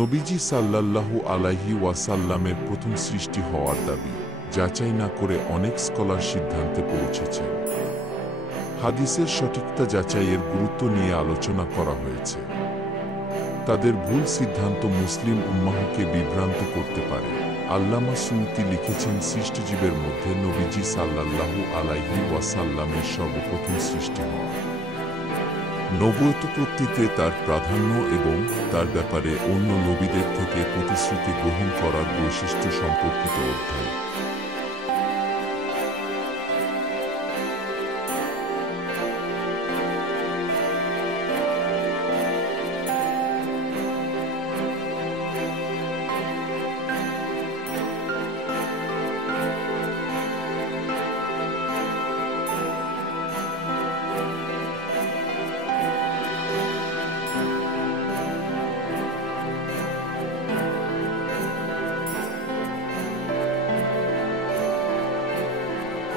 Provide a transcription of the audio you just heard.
নবীজি সাল্লাল্লাহু আলাইহি ওয়াসাল্লামের প্রথম সৃষ্টি হওয়ার দাবি যাচাই না করে অনেক স্কলার সিদ্ধান্তে পৌঁছেছেন। হাদিসের সঠিকতা যাচাইয়ের গুরুত্ব নিয়ে আলোচনা করা হয়েছে। তাদের ভুল সিদ্ধান্ত মুসলিম উম্মাহকে বিভ্রান্ত করতে পারে। আল্লামা সুয়ুতী লিখেছেন, সৃষ্টিজীবের মধ্যে নবীজি সাল্লাল্লাহু আলাইহি ওয়াসাল্লামের সর্বপ্রথম সৃষ্টি হওয়া, নবুয়তপত্তিতে তার প্রাধান্য এবং তার ব্যাপারে অন্য নবীদের থেকে প্রতিশ্রুতি গ্রহণ করার বৈশিষ্ট্য সম্পর্কিত অধ্যায়।